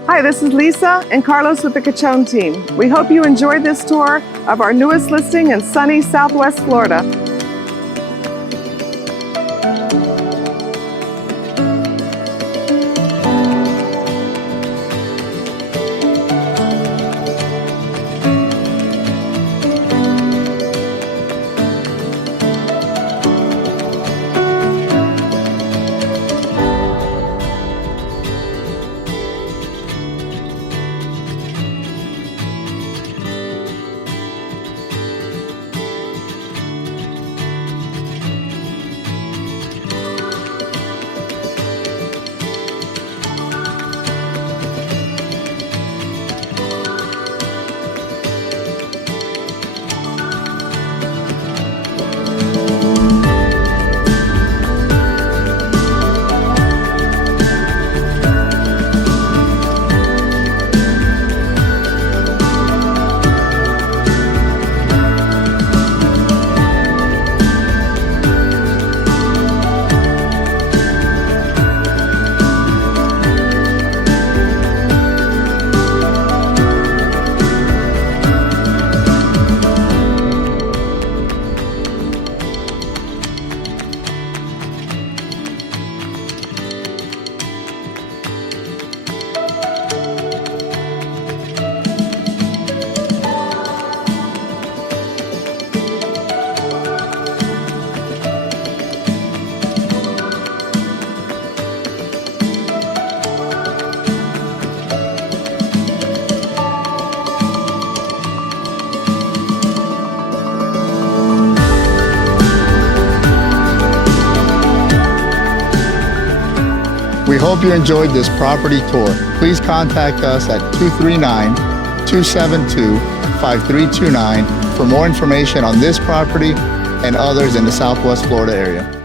Hi, this is Lisa and Carlos with the Cachon team. We hope you enjoyed this tour of our newest listing in sunny Southwest Florida. We hope you enjoyed this property tour. Please contact us at 239-272-5329 for more information on this property and others in the Southwest Florida area.